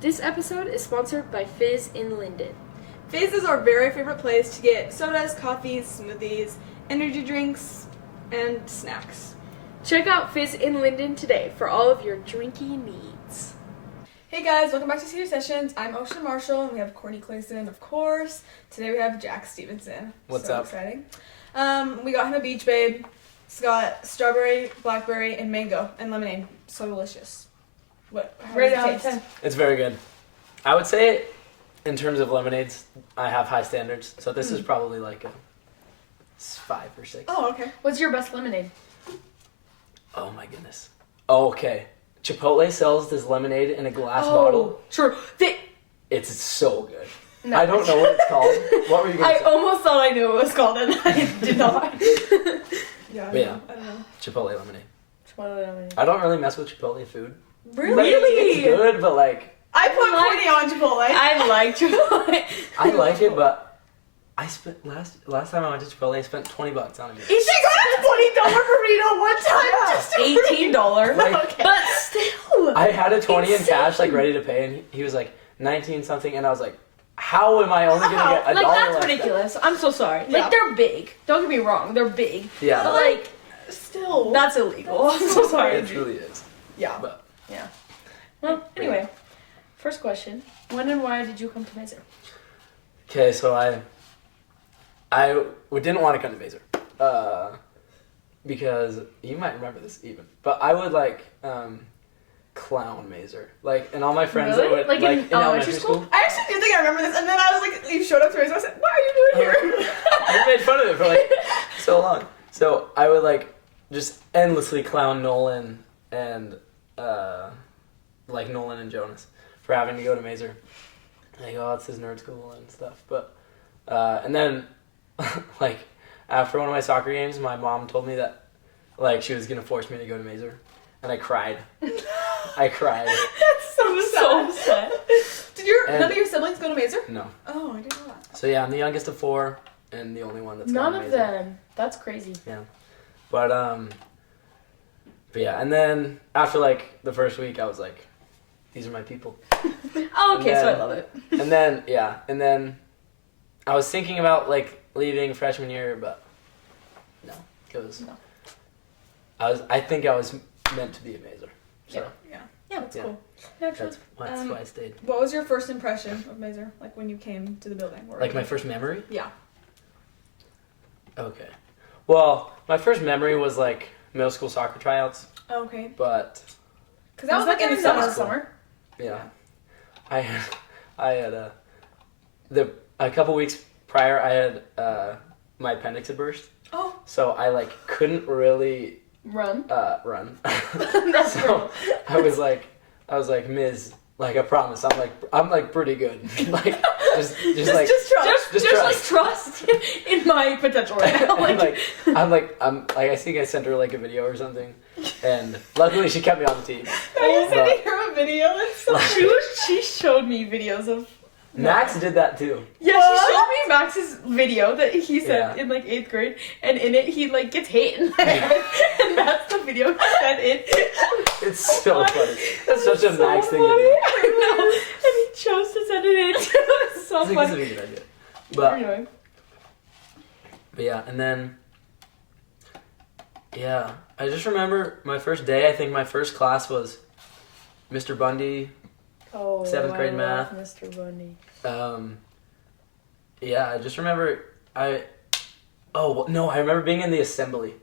This episode is sponsored by Fizz in Linden. Fizz is our very favorite place to get sodas, coffees, smoothies, energy drinks, and snacks. Check out Fizz in Linden today for all of your drinking needs. Hey guys, welcome back to Senior Sessions. I'm Ocean Marshall, and we have Courtney Clayson, of course. Today we have Jack Stevenson. What's so up? Exciting. We got him a Beach Babe. It's got strawberry, blackberry, and mango, and lemonade. So delicious. How Rate it does out of 10. It's very good. I would say, in terms of lemonades, I have high standards. So this is probably like a 5 or 6. Oh, okay. What's your best lemonade? Oh my goodness. Oh, okay. Chipotle sells this lemonade in a glass bottle. True. It's so good. No. I don't know what it's called. What were you going I to say? almost thought I knew what it was called, and I did not. Yeah, But yeah. I don't know. Chipotle lemonade. Chipotle lemonade. I don't really mess with Chipotle food. Really? It's good, but like, I put Courtney on Chipotle. I like Chipotle. I like it, but I spent last time I went to Chipotle, I spent $20 on it. She got a $20 burrito one time. Just a $18. Like, Okay. But still. I had a 20 in cash, like ready to pay, and he was like 19 something, and I was like, how am I only gonna get a Like, dollar that's less? ridiculous. I'm so sorry. Yeah. Like, they're big. Don't get me wrong. They're big. Yeah, But, like, Still. that's illegal. I'm so sorry. it truly is. Yeah. But Yeah. Well, anyway. First question. When and why did you come to Maeser? okay, so I didn't want to come to Maeser, because you might remember this even, but I would like clown Maeser, like, and all my friends Really? that would Like in elementary school? I actually do think I remember this, and then I was like, you showed up to me, so I said, what are you doing here? I made fun of it for like so long. So I would like just endlessly clown Nolan and like Nolan and Jonas for having to go to Maeser. Like, oh, it's his nerd school and stuff. But and then like after one of my soccer games, my mom told me that like she was gonna force me to go to Maeser, and I cried. I cried. That's so sad. sad. Did none of your siblings go to Maeser? No. Oh, I didn't know that. So yeah, I'm the youngest of 4 and the only one that's None gone of to Maeser. them. That's crazy. But yeah, and then after like the first week, I was like, these are my people. Oh, okay, so I then- love it. And then I was thinking about like leaving freshman year, but no, because No. I think I was meant to be a Maeser. So Yeah. Yeah, that's Yeah. cool. Yeah, true. that's why I stayed. What was your first impression of Maeser, like when you came to the building? Like my first memory? Yeah. Okay. Well, my first memory was like middle school soccer tryouts, Okay. but Because that was like in the summer. yeah, I had a couple weeks prior I had my appendix had burst, Oh. so I like couldn't really Run. run. That's So I was like, Ms. Like, I promise, I'm like pretty good. Like, just like, Just like trust in my potential right now. I think I sent her like a video or something, and luckily she kept me on the team. Are you But- sending her a video? That's so she showed me videos of. Max did that too. Yeah, she showed me Max's video that he sent Yeah. in like 8th grade, and in it he like gets hit in the head, and that's the video he sent in. It's so funny. That's such a So Max thing funny. to do. I know, and he chose to send it in. It's so I think it's a funny. good idea. But Anyway. yeah, and then yeah, I just remember my first day. I think my first class was Mr. Bundy. Oh, 7th grade I love math. Mr. Bundy. Yeah, I just remember I remember being in the assembly,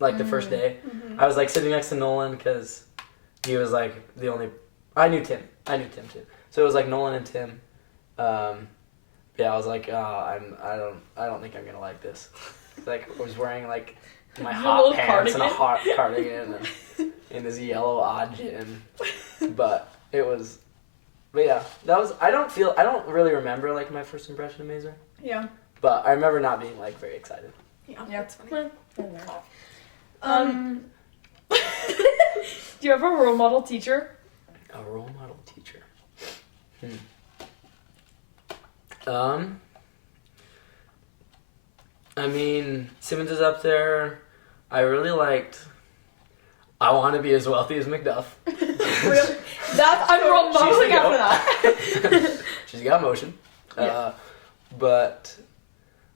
like the first day. Mm-hmm. I was like sitting next to Nolan because he was like the only. I knew Tim too, so it was like Nolan and Tim. Yeah, I was like, I don't think I'm gonna like this. Like, I was wearing like my Your hot little pants and a cardigan? hot cardigan and in this yellow odd gym, but it was. But yeah, that was. I don't really remember like my first impression of Maeser, Yeah. but I remember not being like very excited. Yeah. Yeah. That's funny. Do you have a role model teacher? A role model teacher. I mean, Simmons is up there. I really liked I want to be as wealthy as McDuff. Really? That's I'm role She's modeling the after goat. that. She's got motion. Yeah. But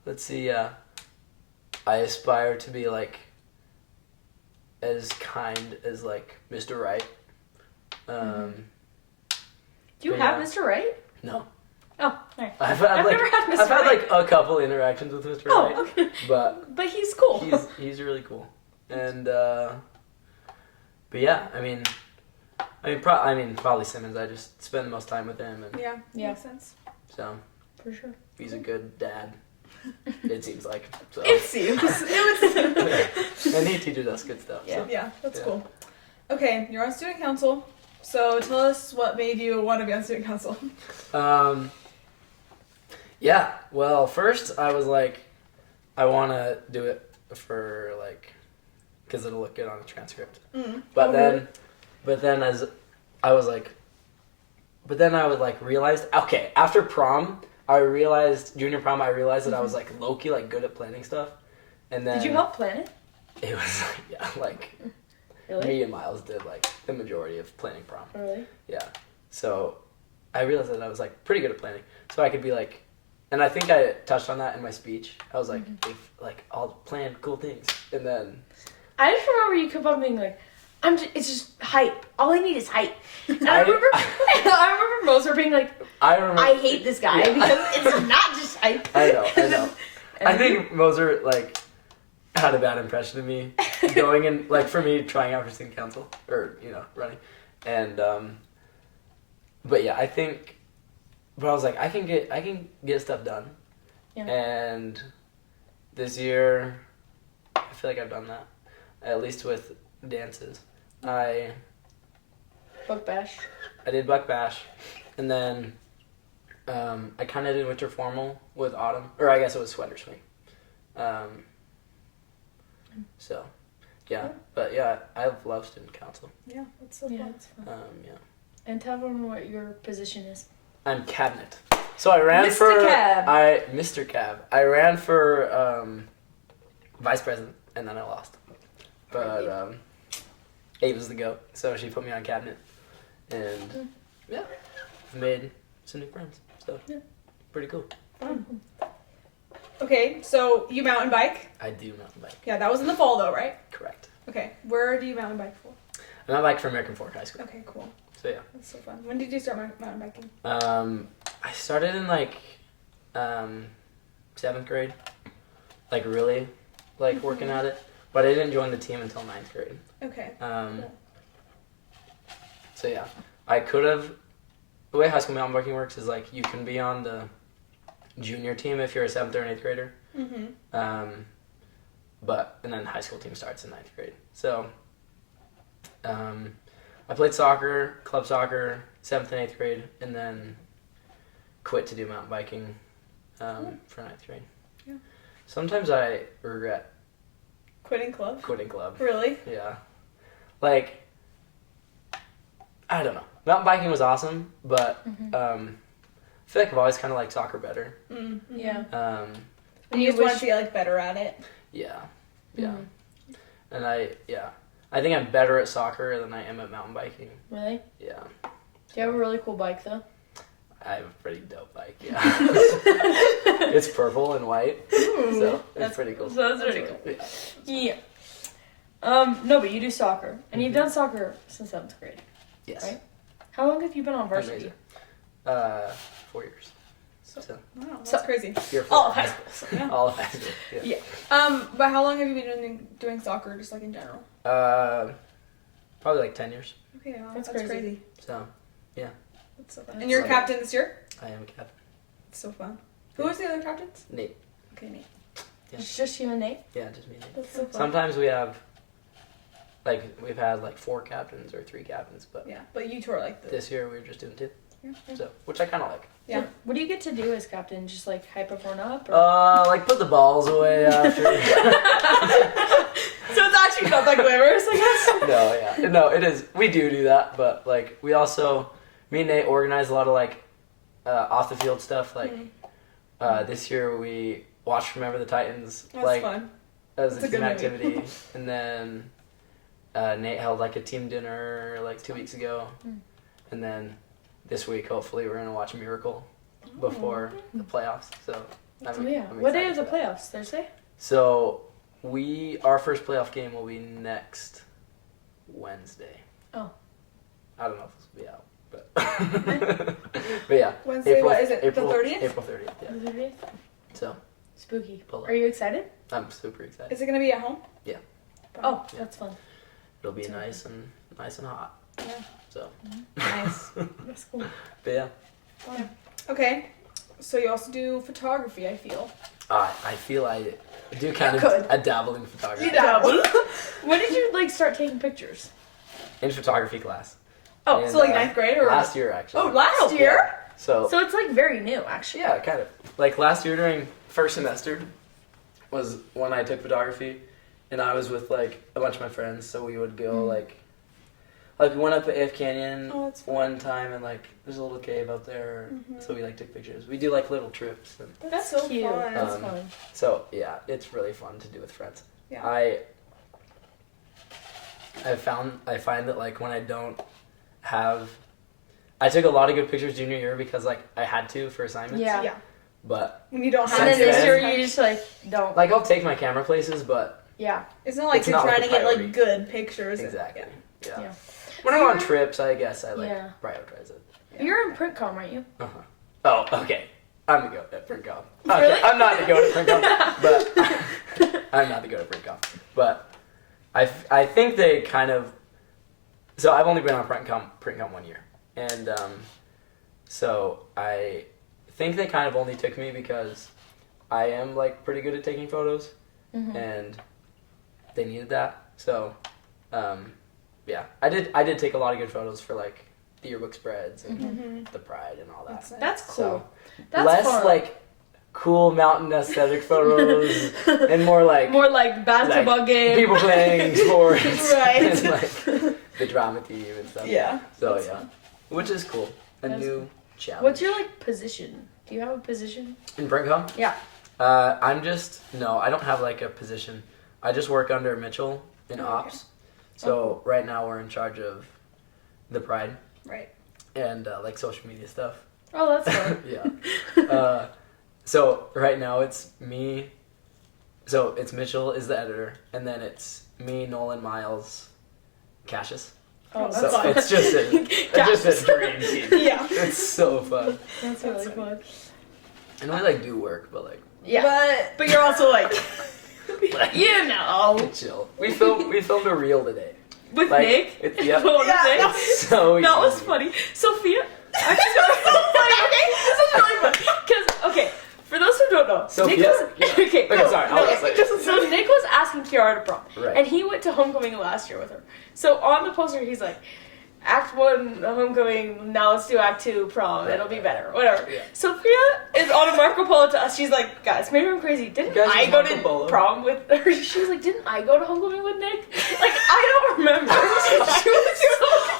let's see. I aspire to be like as kind as like Mr. Right. Do you But have yeah. Mr. Right? No, Oh, alright. I've had I've like never had Mr. I've had Right. like a couple interactions with Mr. Oh, Right, okay. but But he's cool. he's really cool. And but yeah, I mean probably Simmons. I just spend the most time with him, and Yeah. Yeah. Makes sense. so For sure. he's a good dad. It seems like. So. It seems. And he teaches us good stuff. Yeah. So. Yeah, that's Yeah. cool. Okay, you're on student council. So tell us what made you want to be on student council. Yeah. Well, first I was like, I want to do it for like, because it'll look good on a transcript. But Oh, then, really? but then as I was like, but then I would like realized, okay, after prom, junior prom, I realized that I was like low-key like good at planning stuff. And then Did you help plan it? It was like Really? me and Miles did like the majority of planning prom. Really? Yeah. So I realized that I was like pretty good at planning. So I could be like, and I think I touched on that in my speech. I was like, if like I'll plan cool things, and then I just remember you kept on being like, it's just hype. All I need is hype. And I remember Moser being like, I remember. I hate this guy Yeah. because it's not just hype. I know. And I think Moser like had a bad impression of me going in, like for me trying out for student council or running, and but yeah, I think. But I was like, I can get stuff done, Yeah. and this year, I feel like I've done that, at least with dances. I Book bash. did Buck Bash, and then I kind of did winter formal with autumn, or I guess it was sweater swing. So, yeah, but yeah, I love student council. Yeah, that's so Yeah, fun. it's fun. Yeah, And tell them what your position is. I'm cabinet. So I ran Mr. for Cab. Mr. Cab. I ran for vice president, and then I lost. But Abe was the goat, so she put me on cabinet, and yeah, I've made some new friends. So Yeah. pretty cool. Okay, so you mountain bike. I do mountain bike. Yeah, that was in the fall though, right? Correct. Okay, where do you mountain bike for? I mountain bike for American Fork High School. Okay, cool. So yeah. That's so fun. When did you start mountain biking? I started in like 7th grade, like really, like working at it. But I didn't join the team until 9th grade. Okay. Cool. So yeah, I could have. The way high school mountain biking works is like you can be on the junior team if you're a 7th or an 8th grader. And then high school team starts in 9th grade. So I played soccer, club soccer, 7th and 8th grade, and then quit to do mountain biking for 9th grade. Yeah. Sometimes I regret Quitting club? quitting club. Really? Yeah. Like, I don't know. Mountain biking was awesome, but I feel like I've always kind of liked soccer better. Mm-hmm. Yeah. And you just want to get like better at it. Yeah. And I think I'm better at soccer than I am at mountain biking. Really? Yeah. Do you have a really cool bike though? I have a pretty dope bike, yeah. It's purple and white, so it's pretty cool. So that's pretty cool. Yeah. Yeah. No, but you do soccer, and you've done soccer since 7th grade. Yes. Right? How long have you been on varsity? Maeser. 4 years. So Wow, that's crazy. you're All of high school. Yeah. all of high school. Yeah. But how long have you been doing soccer, just like in general? Probably like 10 years. Okay, wow, That's that's crazy. crazy. So That's so fun. And you're a captain this year? I am a captain. It's so fun. Who was the other captains? Nate. Okay, Nate. It's just you and Nate? Yeah, just me and Nate. That's so fun. Sometimes we've had like 4 captains or 3 captains, but Yeah, but you two are like the. this year we were just doing 2. Yeah. So, which I kind of like. Yeah. What do you get to do as captain? Just like hype everyone up? Or? Like put the balls away after. So it's actually not that glamorous, I guess. No, it is. We do that, but like we also, me and Nate organize a lot of like off the field stuff. Like this year we watched Remember the Titans. That's like fun. as That's a a good team movie. activity, and then Nate held like a team dinner like 2 weeks ago, and then this week, hopefully, we're gonna watch Miracle before the playoffs. So I'm What day excited is the for that. playoffs? Thursday? So our first playoff game will be next Wednesday. Oh. I don't know if this will be out, but but yeah. Wednesday, what is it? April, The 30th? April 30th. Yeah. The 30th? So Spooky. pull up. Are you excited? I'm super excited. Is it gonna be at home? Yeah. Oh, Yeah. that's fun. It'll be Too. nice and hot. Yeah. So. Nice. That's cool. But yeah. Okay. So you also do photography, I feel. I feel I do kind of could. a dabble in photography. You dabble. When did you like start taking pictures? In photography class. Oh, And, so like ninth grade or last year actually. Oh, last year? So So it's like very new, actually. yeah, kind of. Like last year during first semester was when I took photography, and I was with like a bunch of my friends. So we would go like we went up at AF Canyon Oh, that's fun. one time, and like there's a little cave up there. So we like took pictures. We do like little trips, and That's so cute. fun. That's Um, fun. so yeah, it's really fun to do with friends. Yeah. I find that like when I don't have, I took a lot of good pictures junior year because like I had to for assignments. Yeah. Yeah. But When you don't have And then Since this then- year you just like don't. like I'll take my camera places, but Yeah. It's not like It's you're not, like, trying a to get priority. like good pictures. exactly. Yeah. Yeah. When I'm on trips, I guess I like Yeah. prioritize it. You're in print com, aren't you? Oh, okay. I'm the goat at print com. Okay, Really? I'm not the goat at print com, but I'm not the goat at print com. But I think they kind of. So I've only been on print com 1 year, and so I think they kind of only took me because I am like pretty good at taking photos, and they needed that. So yeah, I did take a lot of good photos for like the yearbook spreads and the pride and all that. That's cool. So That's less fun. like cool mountain aesthetic photos and more like More like basketball game. people playing sports Right. and like the drama team and stuff. Yeah. So that's yeah, fun. which is cool. A That's new challenge. What's your like position? Do you have a position? in Brinkcom? Yeah. I don't have like a position. I just work under Mitchell in Oh, okay. ops. So right now we're in charge of the pride Right. and like social media stuff. Oh, that's fun. Yeah. So right now it's me. So it's Mitchell is the editor, and then it's me, Nolan, Miles, Cassius. Oh, that's So fun. it's just a dream team. Yeah. It's so fun. That's really fun. And we like do work, but like Yeah. But you're also like, you know, chill. We filmed a reel today. with Like, Nick. It's, yep. Well, Yeah, Nick. that So That was easy. funny. Sophia. Actually, that was so funny. Okay, this is really fun. Because for those who don't know, Sophia? Nick was Yeah. okay. Okay, sorry, I'll just say it. So Nick was asking Kiara to prom, Right. and he went to homecoming last year with her. So on the poster, he's like, Act 1 homecoming. Now let's do Act 2 prom. It'll be better. Whatever. Yeah. Sophia is on a Marco Polo to us. She's like, guys, maybe I'm crazy. Didn't You guys I use go Marco to Polo? prom with her? She was like, didn't I go to homecoming with Nick? Like, I don't remember. she was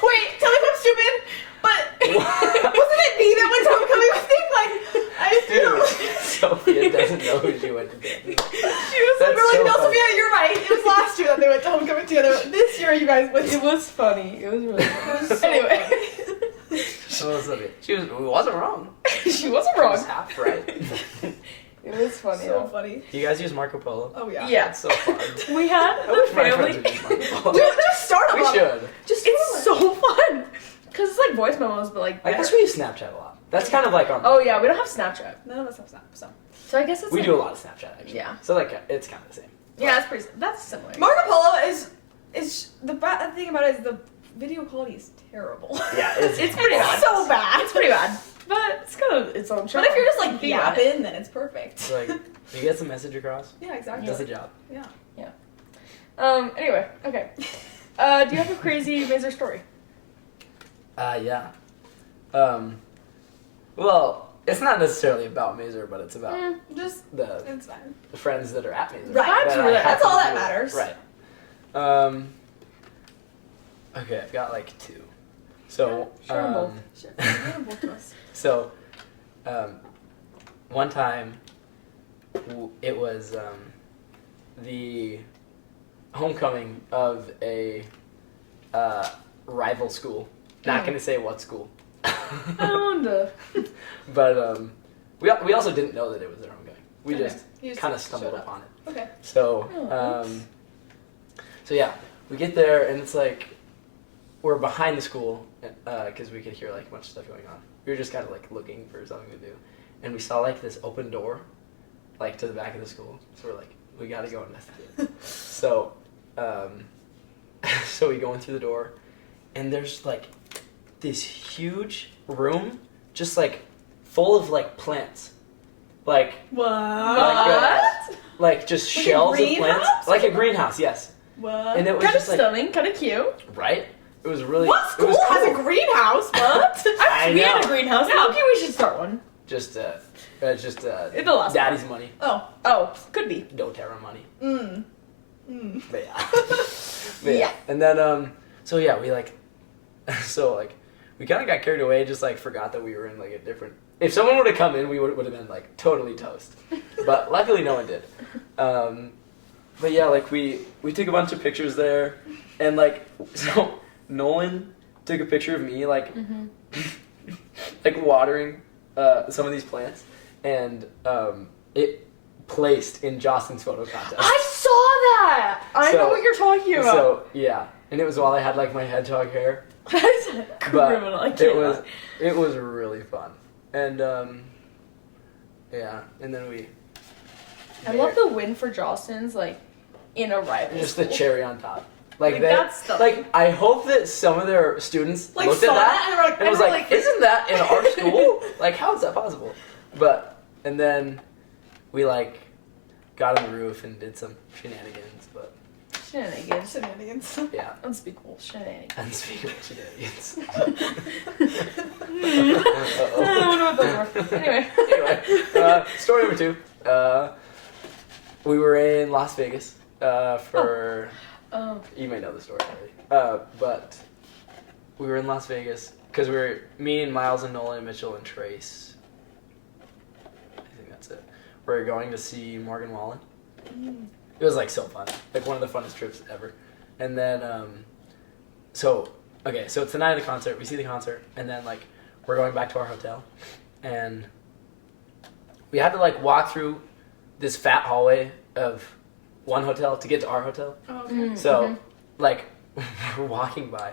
Wait, tell me if I'm stupid, but wasn't it me that went to homecoming with Nick? Like, I feel. Dude, Sophia doesn't know who she went to Disney. She was That's like, we're like, so no, funny. Sophia, you're right. It was last year that they went to homecoming together. This year, you guys went. It was funny. It was really funny. So Anyway. Oh, Sophia. We wasn't wrong. She wasn't She wrong. was half right. It was funny. So funny. You guys use Marco Polo? Oh yeah. Yeah. It's so fun. We had I the wish my family. friends would use Marco Polo. Dude, just start them We up. should. Just It's so fun. Because it's like voice memos, but like. I guess better. we use Snapchat a lot. That's kind of like our. Oh, yeah, we don't have Snapchat. None of us have Snap, so. So I guess it's. We like, do a lot of Snapchat actually. Yeah. So like it's kind of the same. Yeah, that's pretty. That's similar. Marco Polo is the bad thing about it is the video quality is terrible. Yeah, It's pretty bad. so bad. It's pretty bad. But it's kind of its own charm. But if you're just like Think about it. yapping, then it's perfect. It's like you get the message across. Yeah, exactly. Does the job. Yeah. Anyway, okay. Do you have a crazy Maeser story? Yeah. Well, it's not necessarily about Maeser, but it's about Just the it's fine. friends that are at Maeser. Right. that I That's happen all to that do. matters. Right. Okay, I've got like two. So, Share 'em both. Sure. Give them both to us. So, one time, it was the homecoming of a rival school. Not going to say what school. I wonder. But we also didn't know that it was their homecoming. We Okay. just You kind of stumbled showed up. upon it. Okay. So so yeah, we get there and it's like we're behind the school because we could hear like a bunch of stuff going on. We were just kind of like looking for something to do, and we saw like this open door, like to the back of the school. So we're like, we gotta go investigate. So, so we go in through the door, and there's like this huge room, just like full of like plants, like What? like just Like a shells of plants, greenhouse? like a greenhouse, yes. What? And it was Kind of just like stunning, kind of cute. right. It was really. What it school was has cool. a greenhouse? What? I We had know. a greenhouse. Yeah. Okay, we should start one. Just In the last daddy's money, Oh, could be. doTERRA money. But yeah. But Yeah. And then so yeah, we like so like we kind of got carried away, just like forgot that we were in like a different. If someone would have come in, we would have been like totally toast. But luckily, no one did. But yeah, like we took a bunch of pictures there, and like so Nolan took a picture of me like like watering some of these plants, and it placed in Jocelyn's photo contest. I saw that. I know So- what you're talking about. So yeah, and it was while I had like my hedgehog hair. That's But criminal. I it can't. was really fun, and yeah, and then we. I love the win for Jocelyn's like in a rival. Just the school. cherry on top. Like they, that's the like I hope that some of their students Like looked at saw that and were like, and was were like, "Isn't that in our school? Like, how is that possible?" But and then we like got on the roof and did some shenanigans, but Shenanigans. Shenanigans. yeah, Unspeakable shenanigans. unspeakable shenanigans. I don't know what those were. Anyway. Anyway, story number 2. We were in Las Vegas for. You may know the story already. But we were in Las Vegas because we were me and Miles and Nolan and Mitchell and Trace. I think that's it. We're going to see Morgan Wallen. It was like so fun, like one of the funnest trips ever. And then, so it's the night of the concert. We see the concert, and then like we're going back to our hotel, and we had to like walk through this fat hallway of one hotel to get to our hotel. Oh, okay. So, like, we're walking by,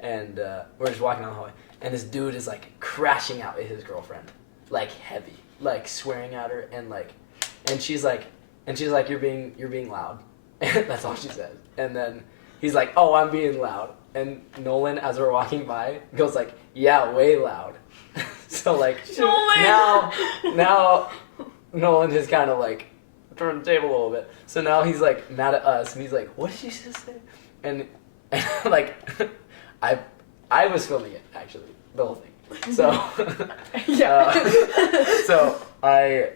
and we're just walking down the hallway, and this dude is like crashing out at his girlfriend, like heavy, like swearing at her, and she's like, you're being loud. That's all she says. And then he's like, oh, I'm being loud. And Nolan, as we're walking by, goes like, yeah, way loud. So like, Nolan! now Nolan has kind of like turned the table a little bit. So now he's like mad at us, and he's like, what did you just say? And like, I was filming it actually, the whole thing. So Yeah. so I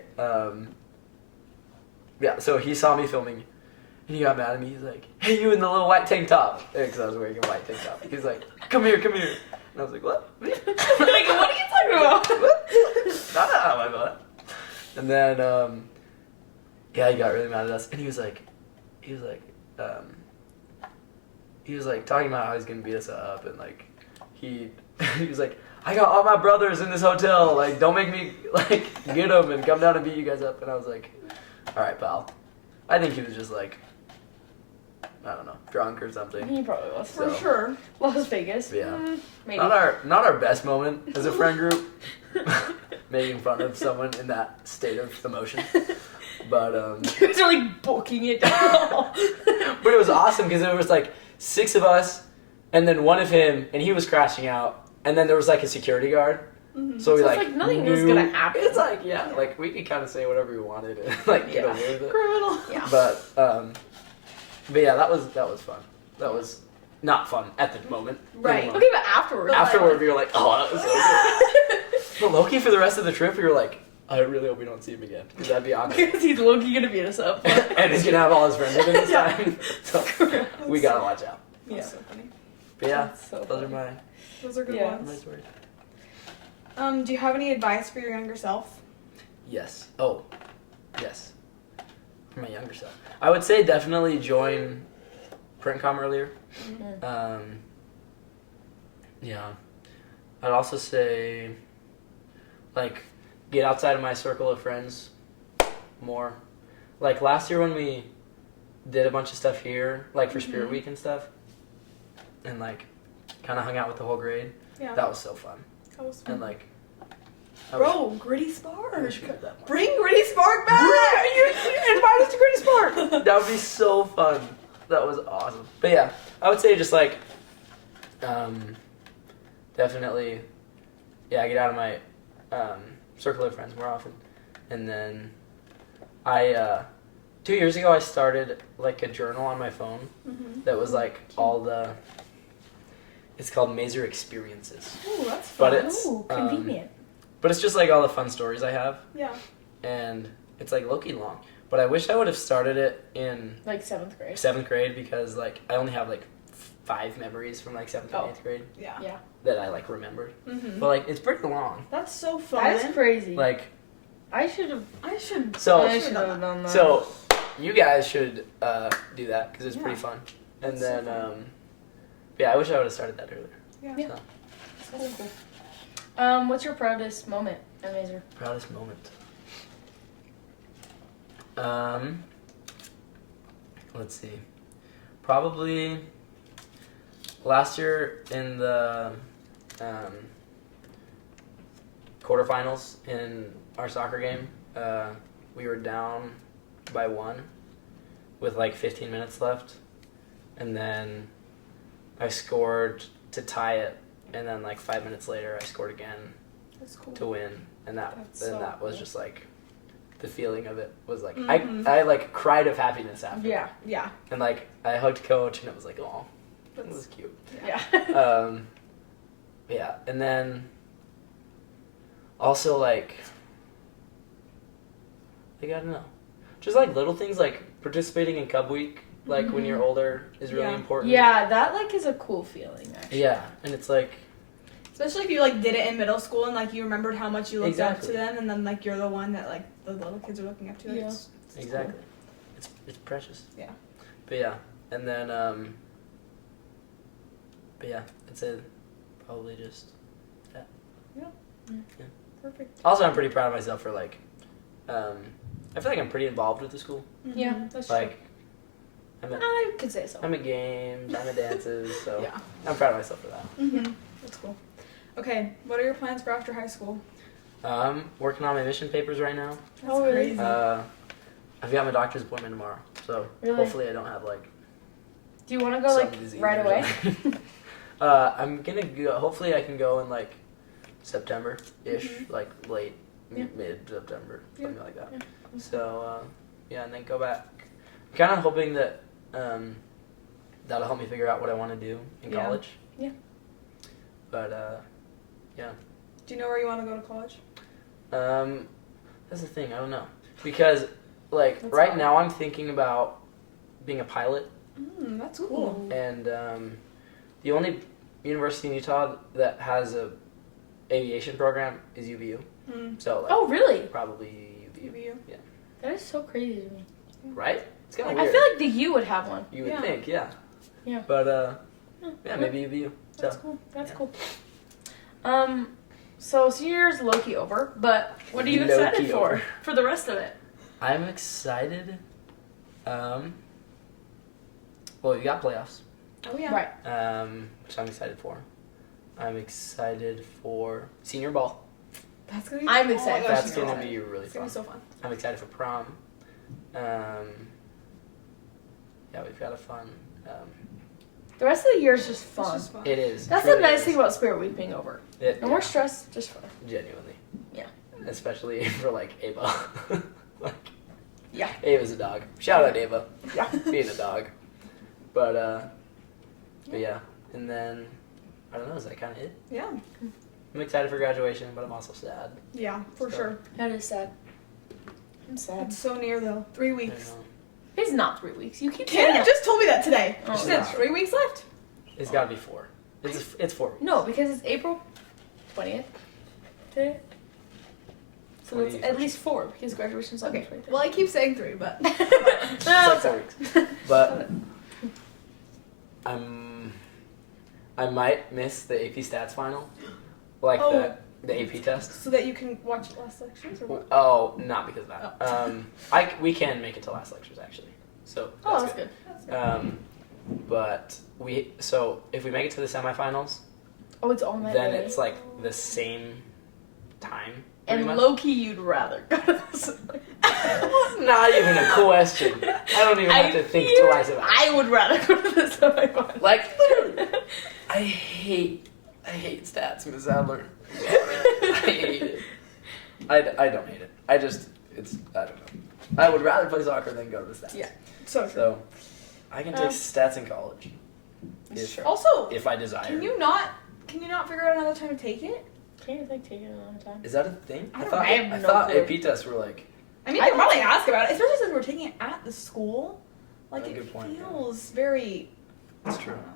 yeah, so he saw me filming, and he got mad at me. He's like, hey, you in the little white tank top, because I was wearing a white tank top. He's like, come here. And I was like, what? Like, what are you talking about? Not about it. And then, yeah, he got really mad at us, and he was like talking about how he's gonna beat us up, and like, he was like, I got all my brothers in this hotel, like, don't make me like get them and come down and beat you guys up. And I was like, all right, pal. I think he was just like, I don't know, drunk or something. He probably was. So- For sure. Las Vegas. Yeah. Maybe. Not our best moment as a friend group, making fun of someone in that state of emotion. But You guys are like booking it down. but it was awesome because there was like 6 of us, and then 1 of him, and he was crashing out, and then there was like a security guard. So we So it's like like nothing knew, was gonna happen. It's like like we could kind of say whatever we wanted and like get Yeah. away with it. Criminal. Yeah. But yeah, that was fun. That was not fun at the moment. Right. In the Okay, moment. but afterwards. Afterward, we were like, oh, that was so good. But Loki, for the rest of the trip, we were like, I really hope we don't see him again because that'd be awkward. Because he's Loki gonna beat us up. And he's gonna have all his friends with him this Yeah. time. So we gotta watch out. Yeah. That's so funny. But yeah, That's so those are funny. Those are good Yeah. my ones. stories. Do you have any advice for your younger self? Yes. Oh, yes. For my younger self, I would say definitely join Printcom earlier. Mhm. Yeah. I'd also say, like, get outside of my circle of friends more. Like, last year when we did a bunch of stuff here, like, for Spirit Week and stuff, and, like, kind of hung out with the whole grade, Yeah. that was so fun. That was fun. And, like, Bro, Gritty Spark. I wish we had that more. Bring Gritty Spark back. You invite us to Gritty Spark. That would be so fun. That was awesome. But yeah, I would say just like, definitely, yeah, get out of my circle of friends more often. And then 2 years ago I started like a journal on my phone that was like all the. It's called Maeser Experiences. Ooh, that's fun. But it's Convenient. But it's just like all the fun stories I have, Yeah. and it's like low-key long. But I wish I would have started it in Like 7th grade. 7th grade because like I only have like 5 memories from like 7th and 8th grade Yeah. Yeah. that I like remembered. Mm-hmm. But like it's pretty long. That's so fun. That's crazy. Like I should have so done that. so you guys should do that because it's Yeah. pretty fun. And That's so then fun. yeah, I wish I would have started that earlier. Yeah. So, That's cool. What's your proudest moment at Maeser? proudest moment. Let's see. Probably last year in the quarterfinals in our soccer game, we were down by 1 with like 15 minutes left, and then I scored to tie it, and then like 5 minutes later I scored again That's cool. to win, and that That's and so that was cool. just like the feeling of it was like Mhm. I like cried of happiness after. Yeah. Yeah. And like I hugged coach and it was like, oh, that That's was cute. Yeah. Yeah, and then also like I don't know, just like little things like participating in Cub Week, like when you're older, is really Yeah. important. Yeah, that like is a cool feeling actually. Yeah, and it's like Especially if you like did it in middle school and like you remembered how much you looked Exactly. up to them, and then like you're the one that like the little kids are looking up to. Like, Yeah. it's exactly, it's precious. Yeah. But yeah, and then but yeah, that's it. Probably just that. Perfect. Also, I'm pretty proud of myself for like, I feel like I'm pretty involved with the school. Yeah, that's Like, I'm true. at, I could say so. I'm at games, I'm at dances, so Yeah. I'm proud of myself for that. Mm-hmm. That's cool. Okay, what are your plans for after high school? Working on my mission papers right now. That's Oh, really? crazy. I've got my doctor's appointment tomorrow, so Really? hopefully I don't have like Do you want to go some like disease right or away? something. I'm gonna go. Hopefully I can go in like September-ish, like late, Yeah. mid-September, Yeah. something like that. Yeah. So yeah, and then go back. I'm kind of hoping that that'll help me figure out what I want to do in Yeah. college. Yeah. But Do you know where you want to go to college? that's the thing. I don't know because like That's right hard. now I'm thinking about being a pilot, That's cool. and the only university in Utah that has a aviation program is UVU. Mm. So like, Oh, really? probably UVU, UVU. That is so crazy to me. right? It's kind of I weird. feel like the U would have one. You would Yeah. think, yeah. Yeah. But Yeah. maybe UVU. So That's cool. That's yeah. cool. So senior year's low-key over, but what are you Low-key excited for over. for the rest of it? I'm excited. Well, you got playoffs, Oh yeah. Right. which I'm excited for. I'm excited for senior ball. That's gonna be. I'm oh my excited. gosh, That's you're gonna excited. be really It's gonna fun. be so fun. I'm excited for prom. Yeah, we've got a fun. The rest of the year is just It's fun. just fun. It is. That's it really the nice is. thing about Spirit Week being over. It, No more stress, just fun. Genuinely. Yeah. Especially for like Ava. Like. Yeah. Ava's a dog. Shout out Ava. Yeah. Being a dog. But yeah. And then I don't know, is that kinda it? Yeah. I'm excited for graduation, but I'm also sad. Yeah, for So- sure. That is sad. I'm sad. It's so near though. 3 I weeks. know. It's not 3 weeks. You keep saying Canada that. just told me that today. Oh, She said yeah. 3 weeks left. It's gotta be 4. It's 4 weeks. No, because it's April 20th today. So it's 20th. at least 4 because graduation's on Okay. the 23rd. Well, I keep saying 3, but. No, It's like it's 4 not. weeks. But I might miss the AP Stats final Like Oh. the AP test. So that you can watch last lectures or what? Oh, not because of that. We can make it to last lectures actually. So that's good. That's good. But if we make it to the semifinals, Oh, it's all night. then it's like the same time. And much. low key, you'd rather go to this. Not even a question. I don't even have to think twice about it. I would rather go to the semifinals. Like literally, I hate stats, Ms. Adler. I hate it. I don't hate it. I don't know. I would rather play soccer than go to the stats. Yeah. So true. So I can take stats in college. Also, if I desire. can you not figure out another time to take it? Can't you like take it another time? Is that a thing? I thought AP tests were like. I mean, they probably ask about it, especially since we're taking it at the school. Like, That's a it good point, feels very. That's true. I don't know.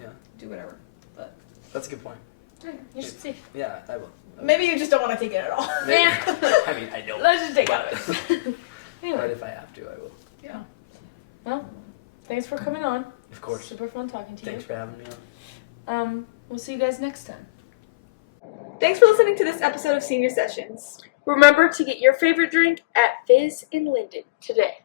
Yeah. Do whatever. But That's a good point. You should see. Yeah, I will. maybe you just don't want to take it at all. Maybe. I mean, I don't. Let's just take out of it. But Anyway, if I have to, I will. Yeah. well, thanks for coming on. Of course. Super fun talking to Thanks you. for having me on. We'll see you guys next time. Thanks for listening to this episode of Senior Sessions. Remember to get your favorite drink at Fizz in Linden today.